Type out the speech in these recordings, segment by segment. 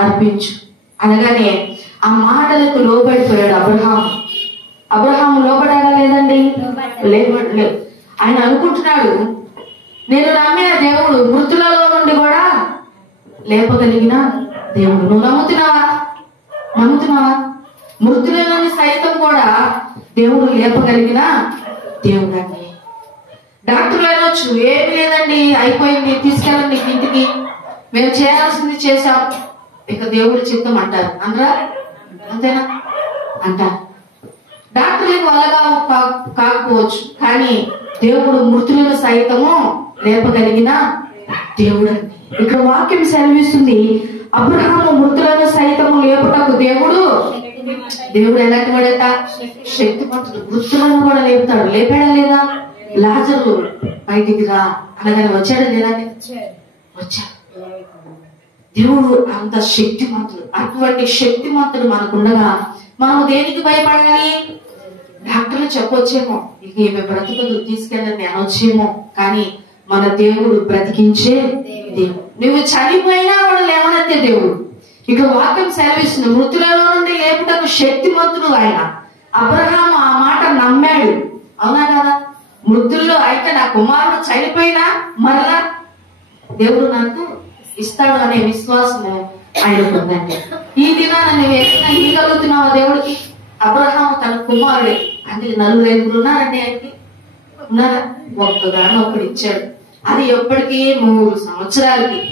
అర్పించు అనగానే ఆ మాటలకు లోబడిపోయాడు అబ్రహాము లోబడాలా లేదండి? లేదు. ఆయన అనుకుంటున్నాడు, నేను నమ్మిన దేవుడు మృతులలో నుండి కూడా లేపగలిగిన దేవుడు. నువ్వు నమ్ముతున్నావా? మృతులని సైతం కూడా దేవుడు లేపగలిగిన దేవుడు అండి. డాక్టర్లు అనొచ్చు, ఏమి లేదండి, అయిపోయింది, తీసుకెళ్ళండి ఇంటికి, మేము చేయాల్సింది చేశాం, ఇక దేవుడి చిత్తం అంటారు. అంతేనా? అంటారు. డాక్టర్లకు వల్ల కాకపోవచ్చు, కానీ దేవుడు మృతులను సైతము లేపగలిగిన దేవుడు అండి. ఇక్కడ వాక్యం సెలవిస్తుంది, అబ్రహాము మృతులను సైతము లేపుటకు దేవుడు ఎలాంటి వాడట? శక్తిమంతుడు. మృతులను కూడా లేపుతాడు. లేపాడా లేదా? లాజరు బయటికి రా అనగానే వచ్చాడా లేదా? వచ్చాడు. దేవుడు అంత శక్తిమంతుడు. అటువంటి శక్తిమంతుడు మనకుండగా మనం దేనికి భయపడాలి? డాక్టర్లు చెప్పొచ్చేమో, ఇక ఈమె బ్రతుకులు తీసుకెళ్ళని అనొచ్చేమో, కానీ మన దేవుడు బ్రతికించే దేవుడు. నువ్వు చనిపోయినా కూడా లేవనెత్తే దేవుడు. ఇక వాక్యం సెలవిస్తుంది, మృతులలో నుండి లేపుటకు శక్తిమంతుడు ఆయన. అబ్రహాము ఆ మాట నమ్మాడు. అవునా కదా? మృతుల్లో అయితే నా కుమారుడు చనిపోయినా మరలా దేవుడు నాకు ఇస్తాడు అనే విశ్వాసము ఆయనకు ఉందండి. ఈ దినాన నువ్వు ఏదైనా ఇవ్వగలుగుతున్నావా దేవుడికి? అబ్రహాము తన కుమారుడే. అంటే 4 ఉన్నారండి ఆయనకి. ఉన్నారా? ఒక్కగానో ఒకడు ఇచ్చాడు. అది ఎప్పటికీ 100 సంవత్సరాలకి.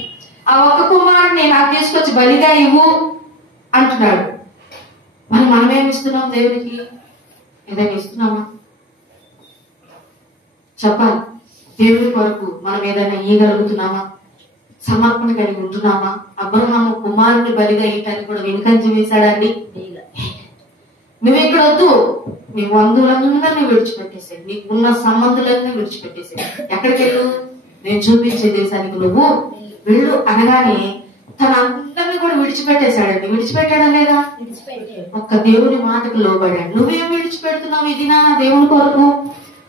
ఆ ఒక్క కుమారుడిని నాకు తీసుకొచ్చి బలిగా ఇవ్వు అంటున్నాడు. మరి మనమేమి ఇస్తున్నాం దేవునికి? ఏదైనా ఇస్తున్నామా? చెప్పాలి. దేవుడి కొరకు మనం ఏదైనా ఇవ్వగలుగుతున్నామా? సమర్పణ కలిగి ఉంటున్నామా? అబ్రహాము కుమారుని బలిగా ఇయటానికి కూడా వెనుకంజ వేశాడండి. నువ్వు ఇక్కడ వద్దు, నీ బంధువులందరినీ విడిచిపెట్టేసాయి, నీకున్న సంబంధులన్నీ విడిచిపెట్టేసాయి, ఎక్కడికి వెళ్ళు? నేను చూపించే దేశానికి నువ్వు వెళ్ళు అనగానే తన అందరినీ కూడా విడిచిపెట్టేశాడండి. విడిచిపెట్టాడా లేదా? ఒక్క దేవుని మాటకు లోబడాడు. నువ్వేం విడిచిపెడుతున్నావు ఇది నా దేవుని కొరకు?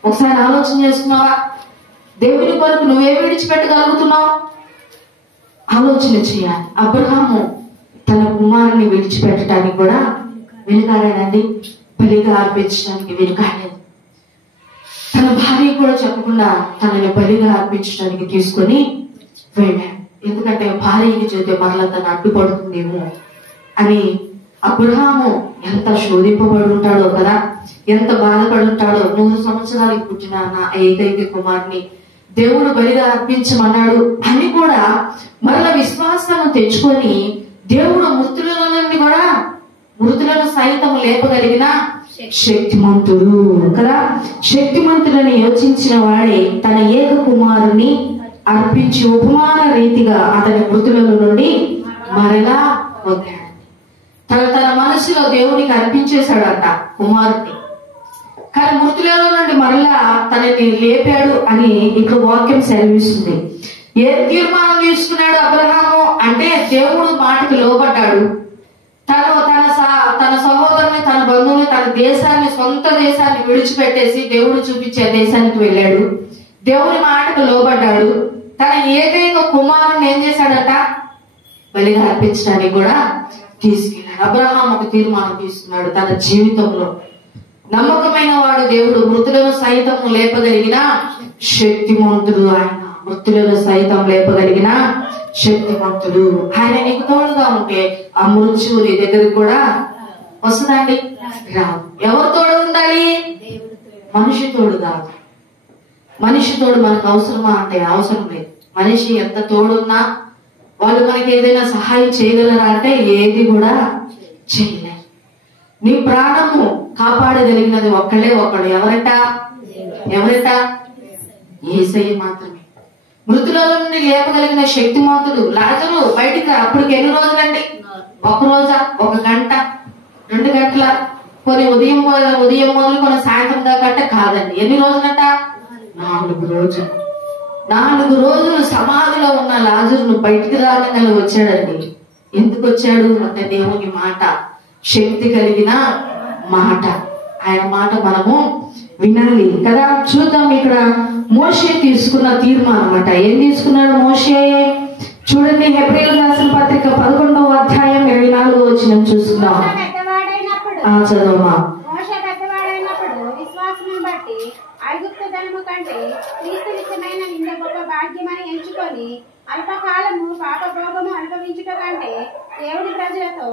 ఒకసారి ఆలోచన చేస్తున్నావా? దేవుని కొరకు నువ్వేం విడిచిపెట్టగలుగుతున్నావు? ఆలోచన చేయాలి. అబ్రహాము తన కుమారుని విడిచిపెట్టడానికి కూడా వెనుకాడాడండి. బలిగా అర్పించడానికి వెనుకాడలేదు. తన భార్య కూడా చెప్పకుండా తనని బలిగా అర్పించడానికి తీసుకొని వెళ్ళాడు. ఎందుకంటే భార్యకి చేస్తే మరలా తను అడ్డుపడుతుందేమో అని. అబ్రహాము ఎంత శోధింపబడి ఉంటాడో కదా, ఎంత బాధపడి ఉంటాడో. 100 సంవత్సరాలకు పుట్టిన నా ఏకైక కుమారుని దేవుడు బలిగా అర్పించమన్నాడు అని కూడా మరల విశ్వాసాన్ని తెచ్చుకొని దేవుడు మృతులను సైతం లేపగలిగిన శక్తిమంతుడు కదా. శక్తిమంతుడని యోచించిన వాడే తన ఏక కుమారుని అర్పించి ఉపమాన రీతిగా అతని మృతులలో నుండి మరలా పొందాడు. తన మనసులో దేవునికి అర్పించేశాడట కుమారుడిని, కానీ మృతులలో నుండి మరలా తనని లేపాడు అని ఇక్కడ వాక్యం సెలవిస్తుంది. ఏ తీర్మానం తీసుకున్నాడు అబ్రహాము అంటే దేవుడు మాటకి లోబడ్డాడు. తన సహోదరుని, తన బంధువుని, తన దేశాన్ని, సొంత దేశాన్ని విడిచిపెట్టేసి దేవుడు చూపించే దేశానికి వెళ్ళాడు. దేవుని మాటకు లోబడ్డాడు. తన ఏకైక కుమారుని ఏం చేశాడట? బలిగా అర్పించడానికి కూడా తీసుకెళ్ళాడు. అబ్రహాం ఒక తీర్మానం తీసుకున్నాడు తన జీవితంలో. నమ్మకమైన వాడు దేవుడు, మృతులను సైతం లేపగలిగిన శక్తిమంతుడు ఆయన. మృతులను సైతం లేపగలిగిన శక్తిమంతుడు ఆయన. నీకు తోడుగా ఉంటే ఆ మృత్యువు నీ దగ్గరికి కూడా వస్తుందండి? రాదు. ఎవరు తోడు ఉండాలి? మనిషి తోడు కాదు. మనిషి తోడు మనకు అవసరమా అంటే అవసరం లేదు. మనిషి ఎంత తోడున్నా వాళ్ళు మనకి ఏదైనా సహాయం చేయగలరా అంటే ఏది కూడా చేయలేరు. నీ ప్రాణము కాపాడగలిగినది ఒక్కడే ఒక్కడు. ఎవరట? యేసయ్య మాత్రమే. మృతులలో నుండి లేపగలిగిన శక్తిమంతుడు లాజరు బయటికి. అప్పటికి ఎన్ని రోజులండి? 1 రోజా? 1 గంట, 2 గంటల? కొన్ని ఉదయం మొదలు కొన్ని సాయంత్రం దాకా అంటే కాదండి. ఎన్ని రోజులంట? 4 రోజులు. 4 రోజులు సమాధిలో ఉన్న లాజరును బయటికి రాగానే వచ్చాడండి. ఎందుకు వచ్చాడు అంటే దేవుని మాట, శక్తి కలిగిన మాట. ఆయన మాట మనము వినాలి కదా. చూద్దాం. ఇక్కడ మోషే తీసుకున్న తీర్మానం అన్నమాట. ఏం తీసుకున్నాడు మోషే? చూడండి, హెబ్రీయులకు రాసిన పత్రిక 11వ అధ్యాయం వచనం చూస్తున్నాం. చదవమా. మోషే పెద్దవాడైనప్పుడు విశ్వాసమును బట్టి ఐగుప్తు ధనము కంటే క్రీస్తు విషయమైన నింద గొప్ప భాగ్యమని ఎంచుకొని అల్పకాలము పాపభోగము అనుభవించుట కంటే దేవుడి ప్రజలతో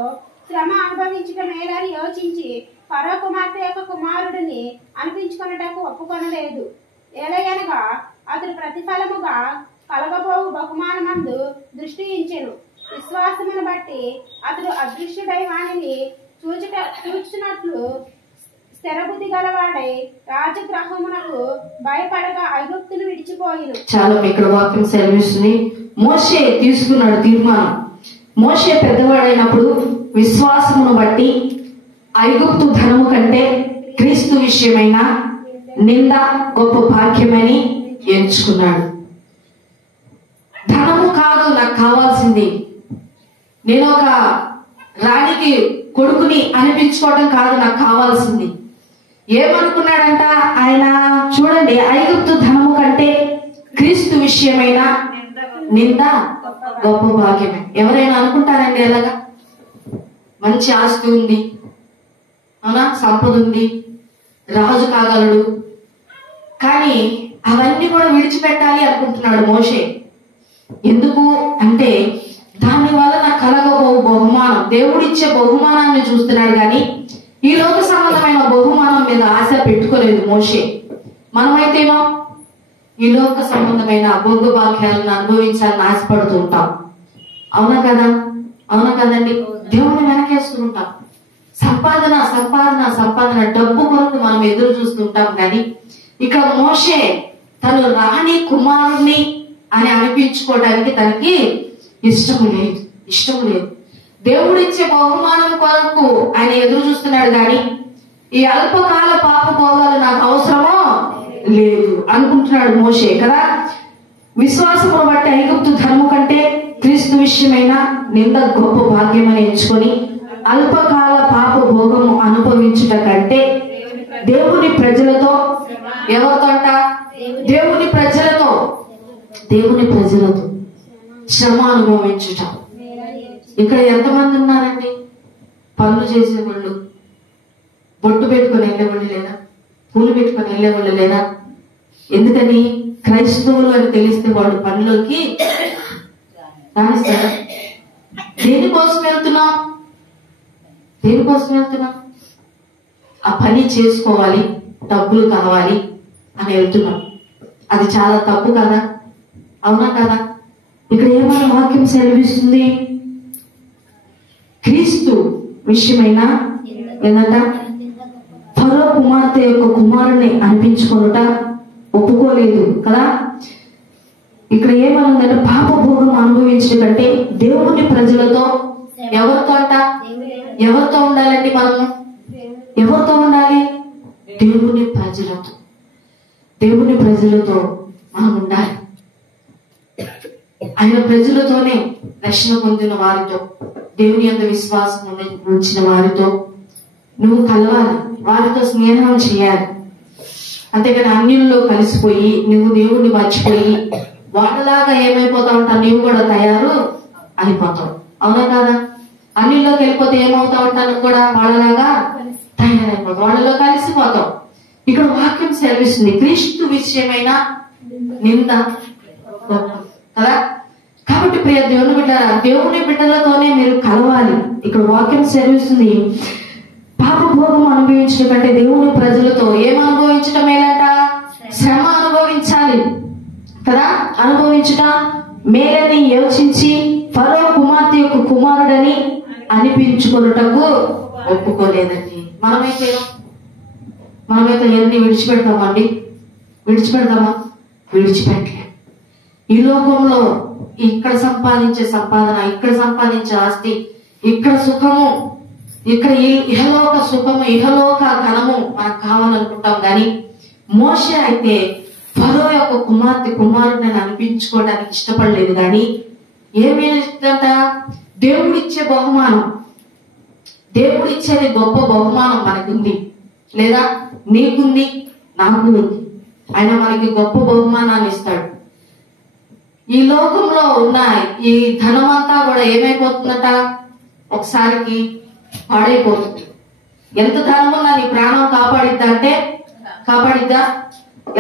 శ్రమ అనుభవించుట మేలని యోచించి ఫరో కుమార్తె యొక్క కుమారుడిని అనిపించుకొనుటకు ఒప్పుకొనలేదు. ఏలయనగా అతడు ప్రతిఫలముగా కలగబోవు బహుమానమందు దృష్టి ఉంచెను. విశ్వాసమును బట్టి అతడు అదృశ్యుడై వాణిని చూచినట్లు స్థిరబుద్ధి గలవాడై రాజగ్రహమునకు భయపడగా ఐగుప్తును విడిచిపోయిను. చాలా ఇక్కడ వాక్యం సెలవిస్తుంది. మోషే తీసుకున్నాడు తీర్మానం. మోషే పెద్దవాడైనప్పుడు విశ్వాసమును బట్టి ఐగుప్తు ధనము కంటే క్రీస్తు విషయమైన నింద గొప్ప భాగ్యమని ఎంచుకున్నాడు. ధనము కాదు నాకు కావాల్సింది, నేను ఒక రాణికి కొడుకుని అనిపించుకోవడం కాదు నాకు కావాల్సింది. ఏమనుకున్నాడంట ఆయన? చూడండి, ఐగుప్తు ధనము కంటే క్రీస్తు విషయమైన నింద గొప్ప భాగ్యమే. ఎవరైనా అనుకుంటారండి ఎలాగా? మంచి ఆస్తి ఉంది, అవునా, సంపద ఉంది, రాజు కాగలడు, కానీ అవన్నీ కూడా విడిచిపెట్టాలి అనుకుంటున్నాడు మోషే. ఎందుకు అంటే దాని వల్ల నాకు కలగబో బహుమానం, దేవుడిచ్చే బహుమానాన్ని చూస్తున్నాడు కానీ ఈ లోక సంబంధమైన బహుమానం మీద ఆశ పెట్టుకోలేదు మోషే. మనమైతేనో ఈ లోక సంబంధమైన భోగభాగ్యాలను అనుభవించాలని ఆశపడుతూ ఉంటాం. అవునా కదా? అవునా కదండి? దేవుని వెనకేస్తూ ఉంటాం. సంపాదన సంపాదన సంపాదన, డబ్బు కొరకు మనం ఎదురు చూస్తుంటాం. కానీ ఇక్కడ మోషే తను రాణి కుమారుణ్ణి అని అనిపించుకోవడానికి తనకి ఇష్టము లేదు. దేవుడిచ్చే బహుమానం కొరకు ఆయన ఎదురు చూస్తున్నాడు కానీ ఈ అల్పకాల పాప భోగాలు నాకు అవసరమో లేదు అనుకుంటున్నాడు మోషే కదా. విశ్వాసమును బట్టి ఐగుప్తు ధనము కంటే క్రీస్తు విషయమైన నింద గొప్ప భాగ్యమని ఎంచుకొని అల్పకాల పాప భోగము అనుభవించుట కంటే దేవుని ప్రజలతో, ఎవరితో అంట? దేవుని ప్రజలతో శ్రమ అనుభవించుట. ఇక్కడ ఎంతమంది ఉన్నారండి? పనులు చేసేవాళ్ళు, బొట్టు పెట్టుకొని వెళ్ళేవాళ్ళు లేదా? పూలు పెట్టుకొని వెళ్ళేవాళ్ళు లేదా? ఎందుకని? క్రైస్తవులు అని తెలిస్తే వాళ్ళు పనిలోకి రాణిస్తారా? దేనికోసం వెళ్తున్నాం? ఆ పని చేసుకోవాలి, డబ్బులు కావాలి అని వెళ్తున్నాం. అది చాలా తప్పు కదా? అవునా కదా? ఇక్కడ ఏమైనా వాక్యం సెలవిస్తుంది? క్రీస్తు విషయమైన ఏంటంట? ఫరో కుమార్తె యొక్క కుమారుని అనిపించుకొనుట ఒప్పుకోలేదు కదా. ఇక్కడ ఏమనుందంటే పాప భోగం అనుభవించడం కంటే దేవుని ప్రజలతో, ఎవరితో అంట? ఎవరితో ఉండాలండి మనము? ఎవరితో ఉండాలి? దేవుని ప్రజలతో మనం ఉండాలి. ఆయన ప్రజలతోనే రక్షణ పొందిన వారితో, దేవుని యందు విశ్వాసం ఉంచిన వారితో నువ్వు కలవాలి, వారితో స్నేహం చేయాలి. అంతేకాని అన్యుల్లో కలిసిపోయి నువ్వు దేవుణ్ణి మర్చిపోయి వాళ్ళలాగా ఏమైపోతా ఉంటావు? నీవు కూడా తయారు అయిపోతావు. అవునా కాదా? అన్నిల్లోకి వెళ్ళిపోతే ఏమవుతా ఉంటాను కూడా వాళ్ళలాగా తయారైపోతావు, వాళ్ళలో కలిసిపోతావు. ఇక్కడ వాక్యం సెలవిస్తుంది క్రీస్తు విషయమైన నింద కదా. కాబట్టి ప్రియ దేవుని బిడ్డలారా, దేవుని బిడ్డలతోనే మీరు కలవాలి. ఇక్కడ వాక్యం సెలవిస్తుంది పాప భోగం అనుభవించడం కంటే దేవుని ప్రజలతో ఏం అనుభవించడం మేలంట? శ్రమ అనుభవించాలి కదా. అనుభవించుట మేలని యోచించి ఫరో కుమార్తె యొక్క కుమారుడని అనిపించుకొనుటకు ఒప్పుకోలేదండి. మనమైతే ఎన్ని విడిచిపెడతామండి? విడిచిపెడతామా? విడిచిపెట్టలే. ఈ లోకంలో ఇక్కడ సంపాదించే సంపాదన, ఇక్కడ సంపాదించే ఆస్తి, ఇక్కడ సుఖము, ఇక్కడ ఇహలోక సుఖము, ఇహలోక ఘనము మనకు కావాలనుకుంటాం. కానీ మోషే అయితే ఫరో యొక్క కుమారుడిని అనిపించుకోవడానికి ఇష్టపడలేదు. కానీ ఏమేంట? దేవుడిచ్చే బహుమానం, దేవుడిచ్చేది గొప్ప బహుమానం మనకుంది లేదా? నీకుంది, నాకు ఉంది. ఆయన మనకి గొప్ప బహుమానాన్ని ఇస్తాడు. ఈ లోకంలో ఉన్న ఈ ధనమంతా కూడా ఏమైపోతుందట? ఒకసారికి పాడైపోతుంది. ఎంత ధనమున్నా నీ ప్రాణం కాపాడిద్దా అంటే కాపాడిద్దా?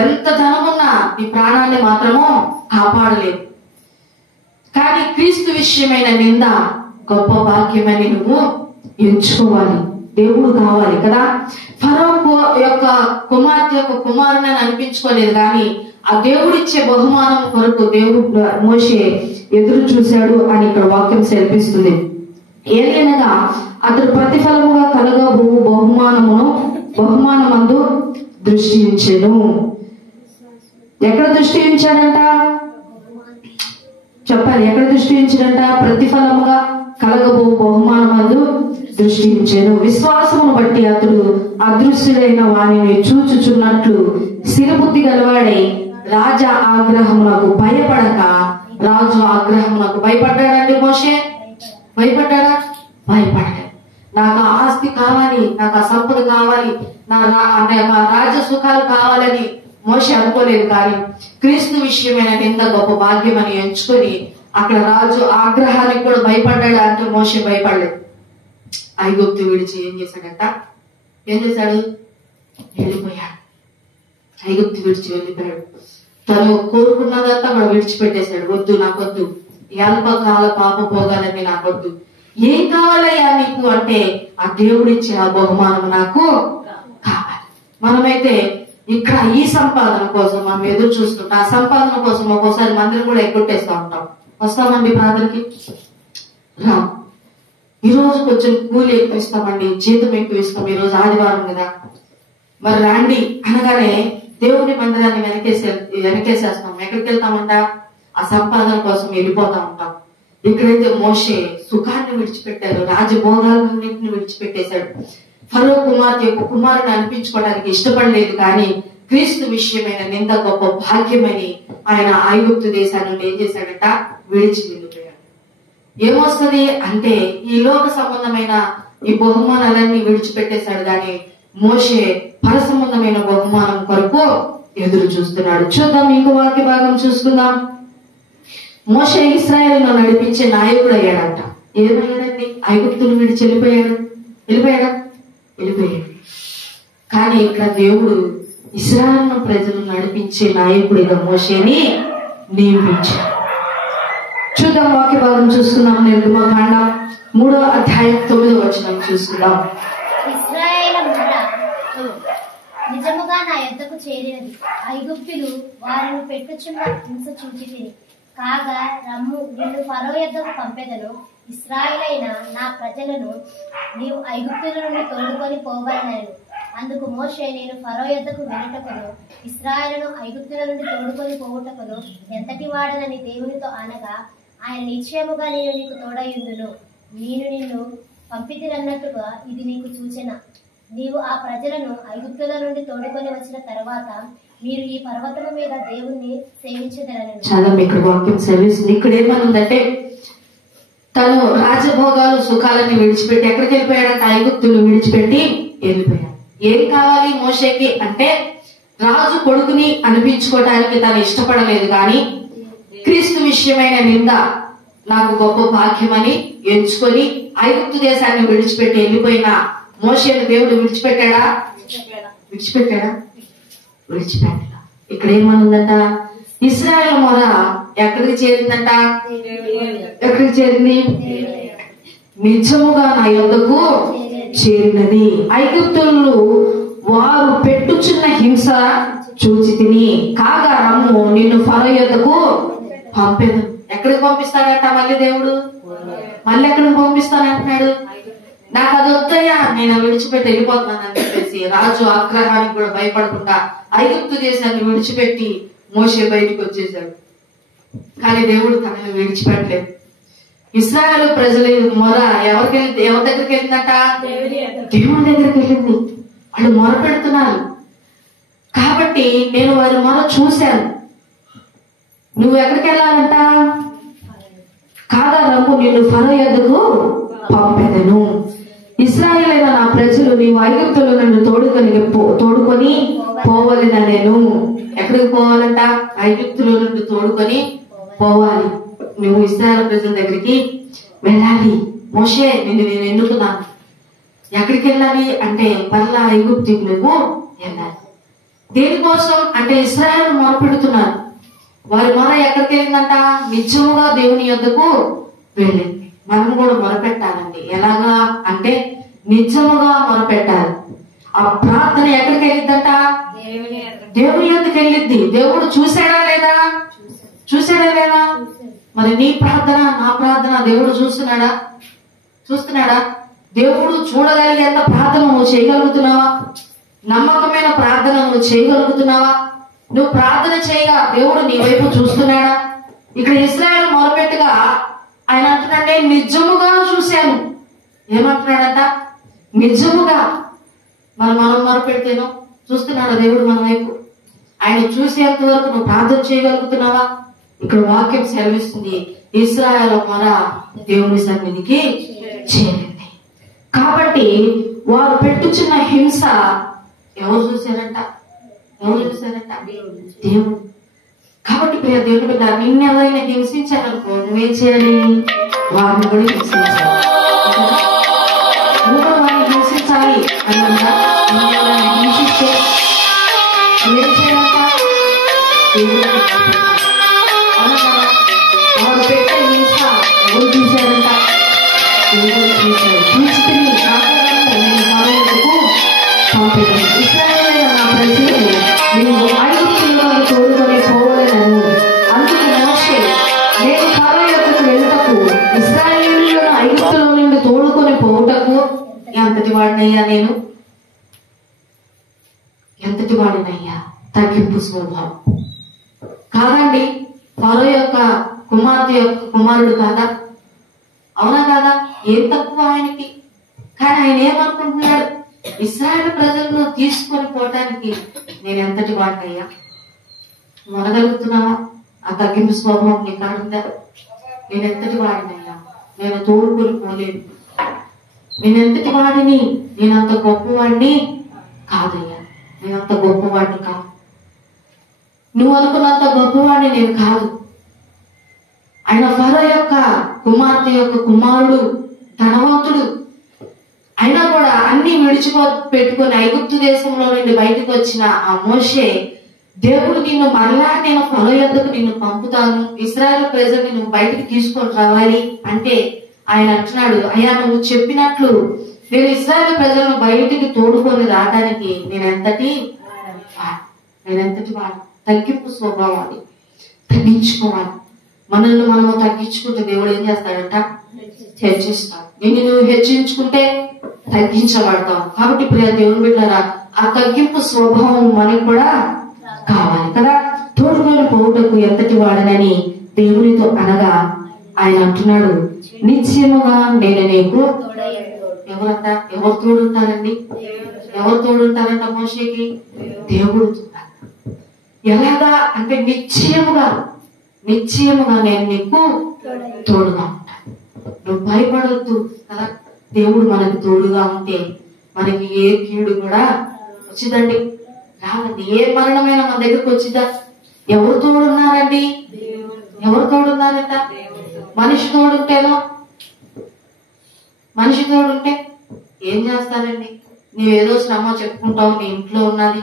ఎంత ధనమున్నా నీ ప్రాణాన్ని మాత్రము కాపాడలేదు. కానీ క్రీస్తు విషయమైన నింద గొప్ప భాగ్యమని నువ్వు ఎంచుకోవాలి. దేవుడు కావాలి కదా. ఫరో యొక్క కుమార్తె యొక్క కుమారుని అనిపించుకోలేదు, కానీ ఆ దేవుడిచ్చే బహుమానం కొరకు దేవుడు మోషే ఎదురు చూశాడు అని ఇక్కడ వాక్యం సెలవిస్తుంది. ఏదైనా అతడు ప్రతిఫలముగా కలగబో బహుమానమందు దృష్టి ఉంచెను. ఎక్కడ దృష్టి ఉంచాడంట చెప్పాలి? ఎక్కడ దృష్టి ఉంచాడంట? ప్రతిఫలముగా కలగబో బహుమానమందు దృష్టి ఉంచెను. విశ్వాసమును బట్టి అతడు అదృశ్యుడైన వారిని చూచుచున్నట్లు స్థిరబుద్ధి గలవాడై రాజా ఆగ్రహమునకు భయపడక, రాజు ఆగ్రహమునకు భయపడ్డాడండి మోషే? భయపడ్డాడా? భయపడ్డాడు. నాకు ఆ ఆస్తి కావాలి, నాకు ఆ సంపద కావాలి, నా రాజ సుఖాలు కావాలని మోషే అనుకోలేదు. కానీ క్రీస్తు విషయమైన నింద గొప్ప భాగ్యం అని ఎంచుకొని అక్కడ రాజు ఆగ్రహానికి కూడా భయపడ్డాడు అంటే మోషే భయపడలేదు. ఐగుప్తు విడిచి ఏం చేశాడంట? ఏం చేశాడు? వెళ్ళిపోయాడు. ఐగుప్తు విడిచి వెళ్ళిపోయాడు. తను కోరుకున్నదంతా కూడా విడిచిపెట్టేశాడు. వద్దు, నాకొద్దు, అల్పకాల పాప భోగాలని నాకొద్దు. ఏం కావాలయ్యా నీకు అంటే ఆ దేవుడిచ్చే ఆ బహుమానం నాకు కావాలి. మనమైతే ఇక్కడ ఈ సంపాదన కోసం మనం ఎదురు చూస్తుంటాం. ఆ సంపాదన కోసం ఒక్కోసారి మందిరం కూడా ఎగ్గొట్టేస్తూ ఉంటాం. వస్తామండి ప్రార్థనకి, రాం. ఈ రోజు కొంచెం కూలి ఎక్కువ ఇస్తామండి, జీతం ఎక్కువ ఇస్తాం, ఈ రోజు ఆదివారం కదా, మరి రాండి అనగానే దేవుని మందిరాన్ని వెనకేసేస్తాం. ఎక్కడికి వెళ్తామంట? ఆ సంపాదన కోసం వెళ్ళిపోతా ఉంటాం. ఇక్కడైతే మోషే సుఖాన్ని విడిచిపెట్టారు, రాజభోగాలన్నింటిని విడిచిపెట్టేశాడు. ఫరో కుమార్తె యొక్క కుమారుని అనిపించుకోవడానికి ఇష్టపడలేదు, కానీ క్రీస్తు విషయమైన నింద గొప్ప భాగ్యమని ఆయన ఐగుప్తు దేశాన్ని నుండి ఏం చేశాడట? విడిచి వెళ్ళిపోయాడు. ఏమొస్తుంది అంటే ఈ లోక సంబంధమైన ఈ బహుమానాలన్నీ విడిచిపెట్టేశాడు, కానీ మోషే పర సంబంధమైన బహుమానం కొరకు ఎదురు చూస్తున్నాడు. చూద్దాం, ఇంకో వాక్య భాగం చూసుకుందాం. మోషే ఇశ్రాయేలును నడిపించే నాయకుడు అయ్యాడంట. ఏమయ్యాడండి? ఐగుప్తును విడిచి వెళ్ళిపోయాడా? కానీ ఇక్కడ దేవుడు ఇశ్రాయేలు ప్రజలు నడిపించే నాయకుడిగా మోషేని నియమించాడు. చూద్దాం, వాక్య భాగం చూసుకుందాం. నిర్గమకాండం 3వ అధ్యాయం 9వ వచనం చూసుకుందాం. నిజముగా నా యొద్దకు చేరినది, ఐగుప్తులు వారిని పెట్టుచున్న హింస చూచితిని. కాగా రమ్ము, నిన్ను ఫరో యొద్దకు పంపెదను. ఇశ్రాయేలైన నా ప్రజలను నీవు ఐగుప్తుల నుండి తోడుకొని పోవలనను. అందుకు మోషే, నేను ఫరో యొద్దకు వెళ్ళుటకును ఇశ్రాయేలును ఐగుప్తుల నుండి తోడుకొని పోవుటకును ఎంతటి వాడనని దేవునితో అనగా, ఆయన నిశ్చయముగా నేను నీకు తోడయుందును. నేను నిన్ను పంపితిరన్నట్టుగా ఇది నీకు సూచన. నీవు ఆ ప్రజలను ఐగుప్తుల నుండి తోడుకొని వచ్చిన తర్వాత మీరు ఈ పర్వతము మీద దేవుణ్ణి సేవించదరని. చాలా ఇక్కడ వాక్యం సెలవిస్తుంది. ఇక్కడ ఏమనుందంటే తను రాజభోగాలు సుఖాలని విడిచిపెట్టి ఎక్కడికి వెళ్ళిపోయాడంటే ఐగుప్తులు విడిచిపెట్టి వెళ్ళిపోయాడు. ఏం కావాలి మోషేకి అంటే రాజు కొడుకుని అనిపించుకోవటానికి తను ఇష్టపడలేదు, కానీ క్రీస్తు విషయమైన నింద నాకు గొప్ప భాగ్యమని ఎంచుకొని ఐగుప్తు దేశాన్ని విడిచిపెట్టి వెళ్ళిపోయిన మోషేను దేవుడు విడిచిపెట్టాడా? ఇక్కడ ఏమనుందట? ఇశ్రాయేలు మొర ఎక్కడికి చేరిందంట? ఎక్కడికి చేరింది? నిజముగా నా యొద్దకు చేరినది. ఐగుప్తులు వారు పెట్టుచున్న హింస చూచితిని. కాగా రమ్ము, నిన్ను ఫరో యొద్దకు పంపేది. ఎక్కడికి పంపిస్తాడట మళ్ళీ దేవుడు? మళ్ళీ ఎక్కడికి పంపిస్తానంటున్నాడు? నాకు అది వద్దయ్యా, నేను విడిచిపెట్టి వెళ్ళిపోతున్నానని చెప్పేసి రాజు ఆగ్రహానికి కూడా భయపడకుండా ఐగుప్తు దేశాన్ని విడిచిపెట్టి మోషే బయటకు వచ్చేసాడు. కానీ దేవుడు తనని విడిచిపెట్టలేదు. ఇశ్రాయేలు ప్రజల మొర ఎవరి దగ్గరికి వెళ్ళిందట? దేవుని దగ్గరికి వెళ్ళింది. వాళ్ళు మొర పెడుతున్నారు కాబట్టి నేను వారి మొర చూశాను. నువ్వు ఎక్కడికి వెళ్ళాలంట? కాగా రమ్ము, నిన్ను ఫరో యొద్దకు పంపెదను. ఇశ్రాయేలైన నా ప్రజలు నీవు ఐగుప్తులు నన్ను తోడుకొని పోవలెన నేను. ఎక్కడికి పోవాలంట? ఐగుప్తులో నుండి తోడుకొని పోవాలి. నువ్వు ఇశ్రాయేలు ప్రజల దగ్గరికి వెళ్ళాలి. మోషే నిన్ను నేను ఎన్నుకున్నాను. ఎక్కడికి వెళ్ళాలి అంటే మరలా ఐగుప్తుకు నువ్వు వెళ్ళాలి. దేనికోసం అంటే ఇశ్రాయేలు మొరపెడుతున్నారు. వారి మొర ఎక్కడికి వెళ్ళిందంట? నిజముగా దేవుని యొద్దకు వెళ్ళింది. మనం కూడా మొరపెట్టాలండి. ఎలాగా అంటే నిజముగా మొరపెట్టాలి. ఆ ప్రార్థన ఎక్కడికి వెళ్ళిద్దంట? దేవుని యొద్దకు వెళ్ళిద్ది. దేవుడు చూసాడా లేదా? చూసాడా లేదా? మరి నీ ప్రార్థన నా ప్రార్థన దేవుడు చూస్తున్నాడా? దేవుడు చూడగలిగేంత ప్రార్థన నువ్వు చేయగలుగుతున్నావా? నమ్మకమైన ప్రార్థన నువ్వు చేయగలుగుతున్నావా? నువ్వు ప్రార్థన చేయగా దేవుడు నీ వైపు చూస్తున్నాడా? ఇక్కడ ఇశ్రాయేలు మొరపెట్టుగా ఆయన అంటున్నాడే నిజముగా చూశాను. ఏమంటున్నాడంట? నిజముగా. మనం మొరపెడితేనో చూస్తున్నాడా దేవుడు మన వైపు? ఆయన చూసేంత వరకు నువ్వు ప్రార్థన చేయగలుగుతున్నావా? ఇక్కడ వాక్యం సెలవిస్తుంది, ఇశ్రాయేలు మొర దేవుని సన్నిధికి చేరింది. కాబట్టి వారు పెట్టుచున్న హింస ఎవరు చూశారంట? దేవుడు. కాబట్టి ప్రియ దేవుని బిడ్డ, నిన్ను ఎవరైనా హింసించారనుకో నువ్వేం చేయాలి? వారిని కూడా హింసించాలి. నువ్వు కూడా వారిని హింసించాలి అన్నా. ఎవరైనా హింసిస్తే నువ్వేం చేయాలంట? వారు పెట్టే హింస ఎవరు చూశారంట? దేవుడు చూశారు. చూస్తే నీవు ఐగుప్తులో తోడుకొని పోవలెను. అందుకు మోషే నేను ఫరో యొద్దకు వెళ్ళుటకు ఇశ్రాయేలీయులను ఐగుప్తులో నుండి తోడుకొని పోవుటకు ఎంతటి వాడినయ్యా? తగ్గింపు స్వభావం కాదండి. ఫరో యొక్క కుమారుడు కాదా? అవునా కాదా? ఏం తక్కువ ఆయనకి? కానీ ఆయన ఏమనుకుంటున్నాడు? ఇశ్రాయేలు ప్రజలను తీసుకొని పోవటానికి నేను ఎంతటి వాడినయ్యా? మొనగలుగుతున్నావా? ఆ తగ్గింపు స్వభావం నీ కాడుందా? నేను ఎంతటి వాడినయ్యా? నేను తోడుకొని పోలేను. నేనెంతటి వాడిని? నేనంత గొప్పవాడిని కాదయ్యా. నేనంత గొప్పవాడిని కాదు. నువ్వు అనుకున్నంత గొప్పవాడిని నేను కాదు. ఆయన ఫరో యొక్క కుమార్తె యొక్క కుమారుడు, ధనవంతుడు. అయినా కూడా అన్ని పెట్టుకొని ఐగుప్తు దేశంలో నుండి బయటకు వచ్చిన ఆ మోషే, దేవుడు నిన్ను మరలా నేను ఫరో యొద్దకు నిన్ను పంపుతాను, ఇశ్రాయేలు ప్రజల్ని నువ్వు బయటకు తీసుకొని రావాలి అంటే ఆయన అంటున్నాడు, అయ్యా నువ్వు చెప్పినట్లు నేను ఇశ్రాయేలు ప్రజలను బయటికి తోడుకొని రావడానికి నేనెంతటి వాడు. తగ్గింపు స్వభావాన్ని తగ్గించుకోవాలి. మనల్ని మనము తగ్గించుకుంటే దేవుడు ఏం చేస్తాడంట? హెచ్చిస్తాడు. నిన్ను నువ్వు హెచ్చించుకుంటే తగ్గించబడతావు. కాబట్టి ప్రియ దేవుని బిడ్డలారా, ఆ తగ్గింపు స్వభావం మనకు కూడా కావాలి కదా. తోడుకొని పోవుటకు ఎంతటి వాడనని దేవునితో అనగా ఆయన అంటున్నాడు, నిశ్చయముగా నేను నీకు ఎవరంట? ఎవరు తోడుంటారండి? ఎవరు తోడుంటారంట మోషేకి? దేవుడు తోడు. ఎలాగా అంటే నిశ్చయముగా నేను నీకు తోడుగా ఉంటాను. నువ్వు భయపడొద్దు కదా. దేవుడు మనకు తోడుగా ఉంటే మనకి ఏ కీడు కూడా వచ్చిందండి, రాదండి. ఏ మరణమైనా మన దగ్గరకు వచ్చిందా? ఎవరు తోడున్నారండి? ఎవరు తోడున్నారంట? మనిషి తోడుంటే ఏం చేస్తారండి? నీవేదో శ్రమ చెప్పుకుంటావు, నీ ఇంట్లో ఉన్నది,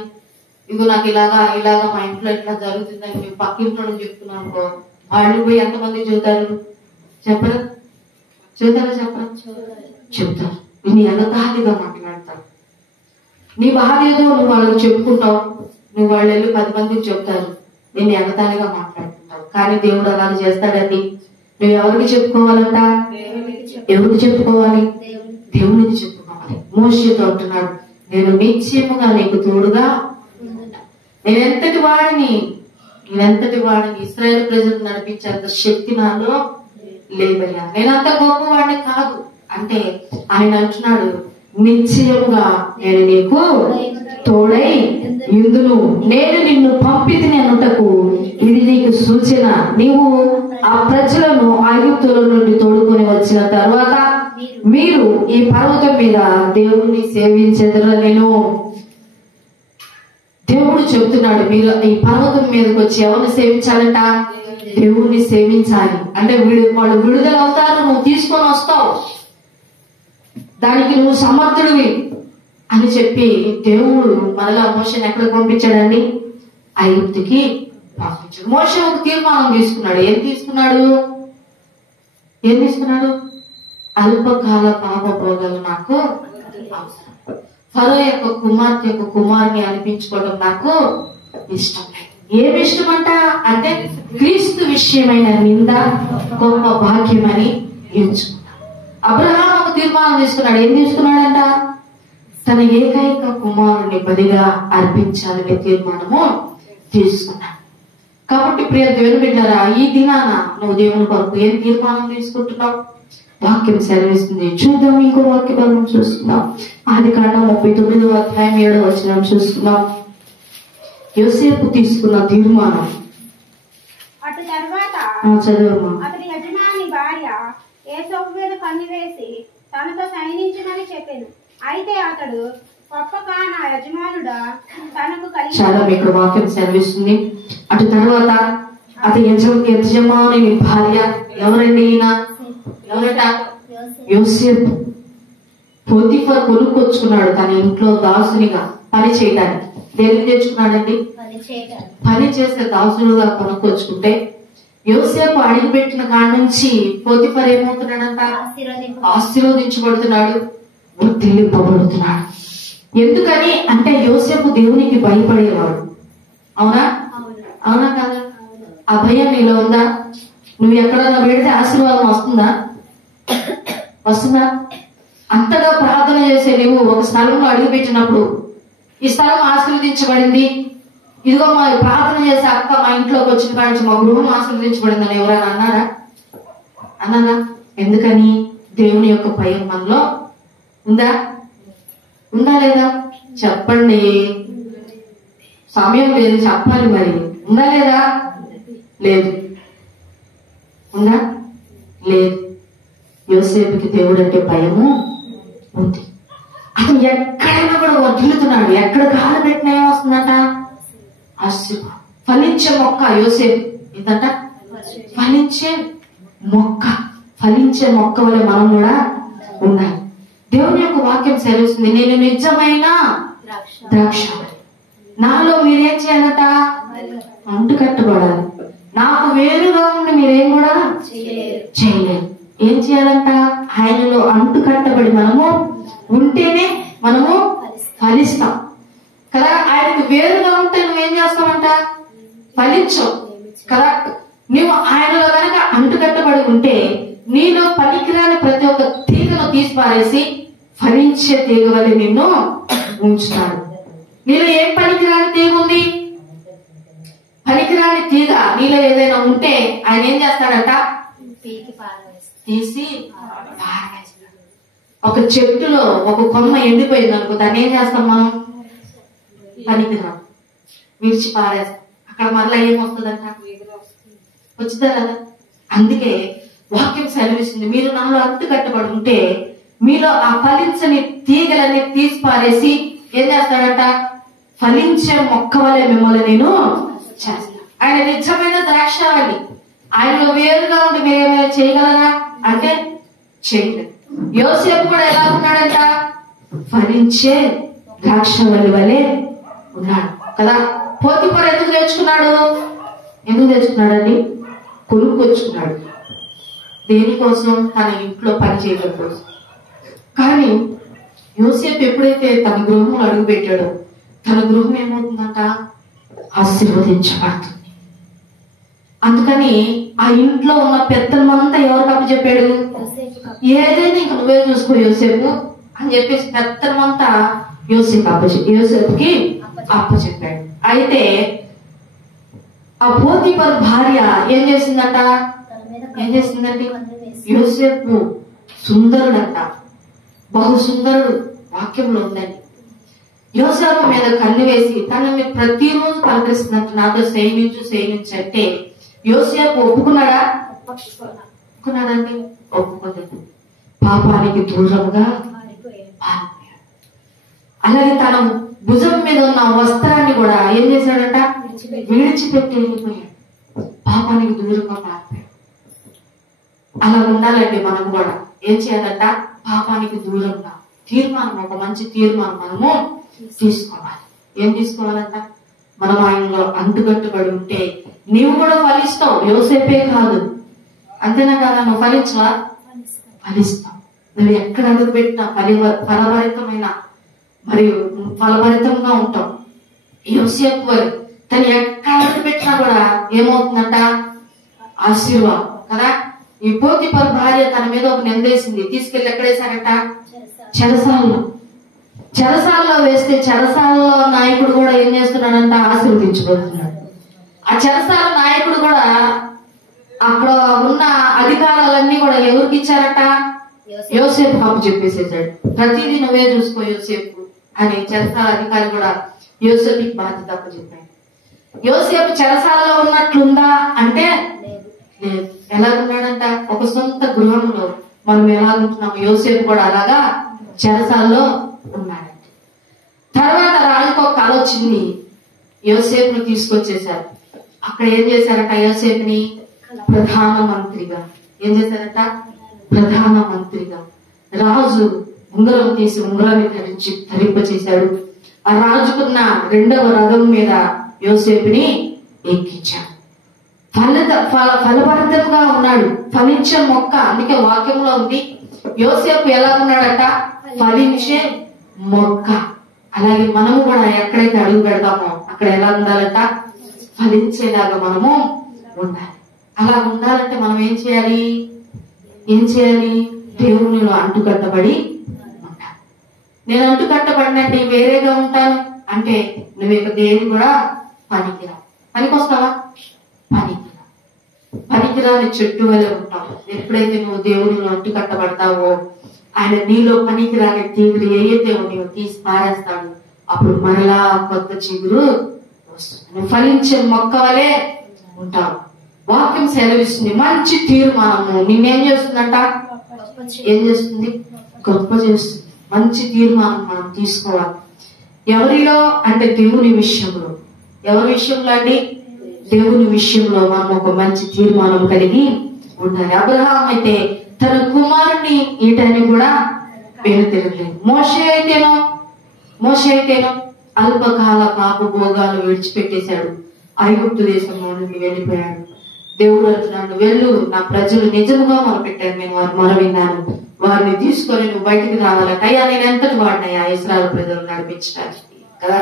ఇగో నాకు ఇలాగా మా ఇంట్లో ఇట్లా జరుగుతుందని మేము పక్కింట్లో చెప్తున్నాను అనుకో, వాళ్ళు పోయి ఎంతమంది చెబుతారు? చెప్పరా? చెప్తారు. నీ ఎగతాళిగా మాట్లాడతారు. నీ బాధ ఏదో నువ్వు వాళ్ళకి చెప్పుకుంటావు, నువ్వు వాళ్ళు వెళ్ళి 10 మందికి చెప్తారు, నేను ఎగతాళిగా మాట్లాడుకుంటావు. కానీ దేవుడు అలాగ చేస్తాడండి. నువ్వు ఎవరికి చెప్పుకోవాలంట? ఎవరికి చెప్పుకోవాలి? దేవునికి చెప్పుకోవాలి. మోషేతో అంటున్నాడు, నేను నిశ్చయముగా నీకు తోడుగా, నేనెంతటి వాడిని ఇశ్రాయేలు ప్రజలు నడిపించేంత శక్తి నాలో లేదయ్యా, నేనంత గొప్పవాడిని కాదు అంటే ఆయన అంటున్నాడు, నిశ్చయముగా నేను నీకు తోడై ఇందును, నేను నిన్ను పంపితిని అనుటకు ఇది నీకు సూచన. నీవు ఆ ప్రజలను ఐగుప్తుల నుండి తోడుకొని వచ్చిన తర్వాత మీరు ఈ పర్వతం మీద దేవుణ్ణి సేవించెదరు. నేను దేవుడు చెబుతున్నాడు, మీరు ఈ పర్వతం మీదకి వచ్చి ఎవరిని సేవించాలంట? దేవుణ్ణి సేవించాలి. అంటే వాళ్ళు విడుదల అవుతారు, నువ్వు తీసుకొని వస్తావు. దానికి నువ్వు సమర్థుడివి అని చెప్పి దేవుడు మరలా మోషేని ఎక్కడికి పంపించాడండి? ఐగుప్తుకి పంపించాడు. మోషే ఒక తీర్మానం తీసుకున్నాడు. ఏం తీసుకున్నాడు? అల్పకాల పాప భోగాలు నాకు అవసరం. ఫరో యొక్క కుమార్తె యొక్క కుమారుని అనిపించుకోవడం నాకు ఇష్టం లేదు. ఏమి ఇష్టమంట అంటే క్రీస్తు విషయమైన నింద గొప్ప భాగ్యమని ఎంచుకున్నాడు. అబ్రహాం ఒక తీర్మానం తీసుకున్నాడు. ఏం తీసుకున్నాడంట? తన ఏకైక కుమారుని బలిగా అర్పించాలనే తీర్మానము తీసుకున్నాడు. కాబట్టి ప్రియ దేవుని బిడ్డలారా, ఈ దినాన నువ్వు దేవుని కొరకు ఏం తీర్మానం తీసుకుంటున్నావు? వాక్యం సెలవిస్తుంది. చూద్దాం, ఇంకో వాక్య భాగం చూస్తున్నాం. ఆదికాండం 39వ అధ్యాయం 7వ వచనం చూస్తున్నాం. యోసేపు తీసుకున్న తీర్మానం. అటు తరువాత చదువు. అతని యజమాని భార్య ఏసావు మీద కన్నువేసి తనతో సైనించమని చెప్పాను. అయితే అతడు గొప్పగా నా యజమానుడా తనకు కలిగి. చాలా ఇక్కడ వాక్యం సెలవిస్తుంది. అటు తర్వాత అతని యజమాని భార్య ఎవరండి? ఈయన ఎవరట? యోసేపు. పోతిఫర్ కొనుక్కొచ్చుకున్నాడు తన ఇంట్లో దాసునిగా పని చేయడానికి. దేనికి తెచ్చుకున్నాడండి? పని చేసే దాసులుగా కొనుక్కొచ్చుకుంటే యోసేపు అడిగిపెట్టిన కాడ నుంచి పోతిఫర్ ఏమవుతున్నాడంట? ఆశీర్వదించబడుతున్నాడు, వర్ధిల్లింపబడుతున్నాడు. ఎందుకని అంటే యోసేపు దేవునికి భయపడేవాడు. అవునా కాదా? ఆ భయం నీలో ఉందా? నువ్వు ఎక్కడన్నా పెడితే ఆశీర్వాదం వస్తుందా? అంతగా ప్రార్థన చేసే నువ్వు ఒక స్థలంలో అడుగుపెట్టినప్పుడు ఈ స్థలం ఆశీర్వదించబడింది, ఇదిగో మా ప్రార్థన చేసే అక్క మా ఇంట్లోకి వచ్చిన కాడ నుంచి మా గృహం ఆశీర్వదించబడిందని ఎవరైనా అన్నారా? ఎందుకని? దేవుని యొక్క భయం మనలో ఉందా లేదా? చెప్పండి. సమయం లేదు, చెప్పాలి మరి. ఉందా లేదా? లేదు. ఉందా? లేదు. యోసేపుకి దేవుడు అంటే భయము ఉంది. అతను ఎక్కడైనా కూడా వర్ధిల్లుతున్నాడు. ఎక్కడ కాలు పెట్టినా ఏమొస్తుందట? ఆశీర్వాదం. ఫలించే మొక్క యోసేపు. ఏంటంట? ఫలించే మొక్క. ఫలించే మొక్క వల్ల మనం కూడా ఉండాలి. దేవుని యొక్క వాక్యం సెలవుస్తుంది. నేను నిజమైన ద్రాక్ష. నాలో మీరేం చేయాలట? అంటు కట్టబడాలి. నాకు వేరుగా ఉండి మీరేం కూడా చేయలేరు. ఏం చేయాలంట? ఆయనలో అంటు కట్టబడి మనము ఉంటేనే మనము ఫలిస్తాం కదా. ఆయనకు వేరుగా ఉంటే నువ్వేం చేస్తావంట? ఫలించవు కదా. నువ్వు ఆయనలో కనుక అంటు కట్టబడి ఉంటే నీలో పనికిరాని ప్రతి ఒక్క తీగను తీసి పారేసి ఫలించే తీగ వల్ల నిన్ను ఉంచుతాడు. నీలో ఏం పనికిరాని తీగ ఉంది? పనికిరాని తీగ నీలో ఏదైనా ఉంటే ఆయన ఏం చేస్తాడట? తీసి పారేస్తాడు. ఒక చెట్టులో ఒక కొమ్మ ఎండిపోయింది అనుకో, దాన్ని ఏం చేస్తాం మనం? పనికిరాం, విడిచి పారేస్తాం. అక్కడ మరలా ఏమొస్తుందంట? వచ్చిందా కదా. అందుకే వాక్యం సెలవిస్తుంది, మీరు నాలో అంటు కట్టబడి ఉంటే మీలో ఆ ఫలించని తీగలన్నీ తీసి పారేసి ఏం చేస్తాడట? ఫలించే మొక్క వలె మిమ్మల్ని నేను చేస్తాను. ఆయన నిజమైన ద్రాక్షావళి. ఆయనలో వేరుగా ఉండి మీరు ఏమైనా చేయగలరా అంటే చేయలేదు. యోసేపు కూడా ఎలా ఉన్నాడంట? ఫలించే ద్రాక్షావళి వలె ఉన్నాడు కదా. పోతిఫర్ ఎందుకు తెచ్చుకున్నాడండి? కొనుక్కొచ్చుకున్నాడు. దేనికోసం? తన ఇంట్లో పని చేయడం కోసం. కానీ యోసేపు ఎప్పుడైతే తన గృహంలో అడుగు పెట్టాడో తన గృహం ఏమవుతుందంట? ఆశీర్వదించబడుతుంది. అందుకని ఆ ఇంట్లో ఉన్న పెద్దలంతా ఎవరికి అప్పచెప్పాడు? ఏదైనా ఇంక నువ్వే చూసుకో యోసేపు అని చెప్పేసి పెద్దలంతా యోసేపుకి అప్పచెప్పాడు. అయితే ఆ పోతిఫర్ భార్య ఏం చేసిందండి? యోసేపు సుందరుడంట, బహు సుందరుడు. వాక్యంలో ఉందండి. యోసేపు మీద కన్ను వేసి తనని ప్రతిరోజు పలకరిస్తున్నట్టు నాతో సేవించు అంటే యోసేపు ఒప్పుకున్నాడా? ఒప్పుకున్నాడండి? ఒప్పుకోలేదు. పాపానికి దూరంగా పారిపోయాడు. అలాగే తన భుజం మీద ఉన్న వస్త్రాన్ని కూడా ఏం చేశాడట? విడిచిపెట్టి వెళ్ళిపోయాడు. పాపానికి దూరంగా పారిపోయాడు. అలా ఉండాలండి. మనం కూడా ఏం చేయాలంట? పాపానికి దూరంగా తీర్మానం, ఒక మంచి తీర్మానం మనము తీసుకోవాలి. ఏం తీసుకోవాలంట? మనం ఆయనలో అంటుకట్టుబడి ఉంటే నీవు కూడా ఫలిస్తావు. యోసేపే కాదు, అంతేనా కదా? నువ్వు ఫలించవా? ఫలిస్తావు. నువ్వు ఎక్కడ అడుగు పెట్టినా ఫలభరితమైన మరియు ఫలభరితంగా ఉంటావు. యోసేపు తను ఎక్కడ అడుగు పెట్టినా కూడా ఏమవుతుందంట? ఆశీర్వాదం కదా. ఈ పోతీఫరు భార్య తన మీద ఒక నిందేసింది, తీసుకెళ్లి ఎక్కడేశారట? చెరసాలలో. చెరసాలలో వేస్తే చెరసాలలో నాయకుడు కూడా ఏం చేస్తున్నాడంట? ఆశీర్వదించబోతున్నాడు. ఆ చెరసాల నాయకుడు కూడా అక్కడ ఉన్న అధికారాలన్నీ కూడా ఎవరికి ఇచ్చారట? యోసేపు అప్పు చెప్పేసేసాడు. ప్రతిదీ నువ్వే చూసుకో యోసేపు అని చెరసాల అధికారి కూడా యోసేపుకి బాధ్యత అప్పు చెప్పాడు. యోసేపు చెరసాలలో ఉన్నట్లుందా అంటే లేదు. ఎలా ఉన్నాడంట? ఒక సొంత గృహంలో మనం ఎలా ఉంటున్నాము, యోసేపు కూడా అలాగా చెరసాలలో ఉన్నాడంట. తర్వాత రాజుకు ఒక కల వచ్చింది, యోసేపుని తీసుకొచ్చేసారు. అక్కడ ఏం చేశారట? యోసేపుని ప్రధానమంత్రిగా ఏం చేశారట? ప్రధానమంత్రిగా. రాజు ఉంగరం తీసి ఉంగరాన్ని ధరింపచేశాడు. ఆ రాజుకున్న 2వ రథం మీద యోసేపుని ఎక్కించాడు. ఫలభరితంగా ఉన్నాడు, ఫలించే మొక్క. అందుకే వాక్యంలో ఉంది యోసేపు ఎలా ఉన్నాడట? ఫలించే మొక్క. అలాగే మనము కూడా ఎక్కడైతే అడుగు పెడతామో అక్కడ ఎలా ఉండాలట? ఫలించేలాగా మనము ఉండాలి. అలా ఉండాలంటే మనం ఏం చేయాలి? దేవునిలో అంటుకట్టబడి ఉంటాను. నేను అంటుకట్టబడినంటే వేరేగా ఉంటాను అంటే నువ్వు ఇక దేని కూడా పనికిరా. పనికొస్తావా? పనికిరాని చెట్టు వలె ఉంటావు. ఎప్పుడైతే నువ్వు దేవునిలో అంటుకట్టబడతావో ఆయన నీలో పనికిరాని తీగులు ఏదైతే నీవు తీసి పారేస్తాడు. అప్పుడు మరలా కొత్త చిగురు వస్తుంది. నువ్వు ఫలించే మొక్క వలె ఉంటావు. వాక్యం సెలవిస్తుంది మంచి తీర్మానము నిన్నేం చేస్తుందంట? ఏం చేస్తుంది? గొప్ప చేస్తుంది. మంచి తీర్మానం మనం తీసుకోవాలి. ఎవరిలో అంటే దేవుని విషయంలో. ఎవరి విషయంలో అండి? దేవుని విషయంలో మనం ఒక మంచి తీర్మానం కలిగి ఉండాలి. అబ్రహాం అయితే తన కుమారుని ఈటని కూడా పేరు తెలియలేదు. మోషే అయితేనో అల్పకాల పాప భోగాలు విడిచిపెట్టేశాడు. ఐగుప్తు దేశంలో నుండి వెళ్ళిపోయాడు. దేవుడు అంటున్నాడు, వెళ్ళు, నా ప్రజలు నిజముగా మొరపెట్టారు, నేను వారు మొర విన్నాను, వారిని తీసుకొని నువ్వు బయటికి రావాలట. అయ్యా నేను ఎంతటి వాడినయ్యా ఇశ్రాయేలు ప్రజలు నడిపించడానికి కదా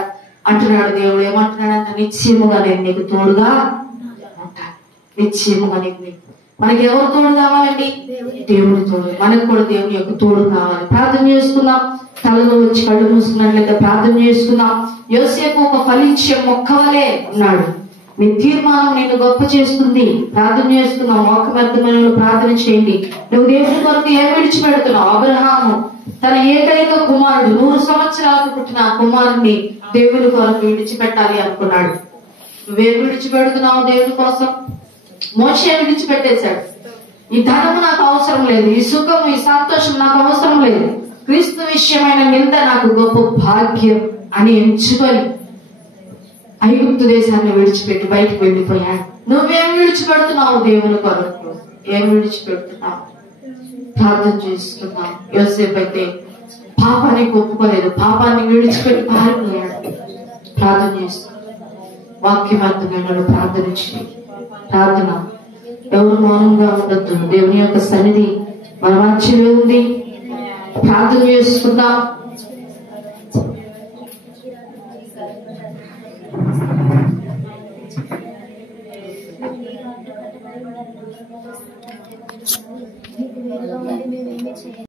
అంటున్నాడు. దేవుడు ఏమంటున్నాడంట? నిశ్చయముగా నేను నీకు తోడుగా ఉంటాను. నిశ్చయముగా నీకు. మనకి ఎవరు తోడు కావాలండి? దేవుని తోడు. మనకు కూడా దేవుని యొక్క తోడు కావాలి. ప్రార్థన చేసుకుందాం. తలలో వచ్చి కళ్ళు మూసుకున్నట్లయితే ప్రార్థన చేసుకుందాం. యోసేపు ఒక ఫలించే మొక్క వలె ఉన్నాడు. నీ తీర్మానం నేను గొప్ప చేస్తుంది. ప్రార్థన చేసుకున్నావు. వాక్యమర్థమైన ప్రార్థన చేయండి. నువ్వు దేవుని కొరకు ఏం విడిచిపెడుతున్నావు? అబ్రహాము తన ఏకైక కుమారుడు 100 సంవత్సరాలకు పుట్టిన కుమారుడిని దేవుని కొరకు విడిచిపెట్టాలి అనుకున్నాడు. నువ్వేం విడిచిపెడుతున్నావు దేవుని కోసం? మోషే విడిచిపెట్టేశాడు. ఈ ధనము నాకు అవసరం లేదు, ఈ సుఖము ఈ సంతోషం నాకు అవసరం లేదు, క్రీస్తు విషయమైన నింద నాకు గొప్ప భాగ్యం అని ఎంచుకొని ఐగుప్తు దేశాన్ని విడిచిపెట్టి బయటకు వెళ్ళిపోయాడు. నువ్వేం విడిచిపెడుతున్నావు దేవుని కొరకు? ఏం విడిచిపెడుతున్నావు? ప్రార్థన చేసుకున్నావు. యోసేపు అయితే పాపానికి ఒప్పుకోలేదు, పాపాన్ని విడిచిపెట్టి పారిపోయాడు. ప్రార్థన చేస్తున్నాడు. వాక్యమర్థమైన ప్రార్థన చేయండి. ప్రార్థన ఎవరు మౌనంగా ఉండొద్దు. దేవుని యొక్క సన్నిధి మన మధ్యలో ఉంది. ప్రార్థన చేసుకుందాం.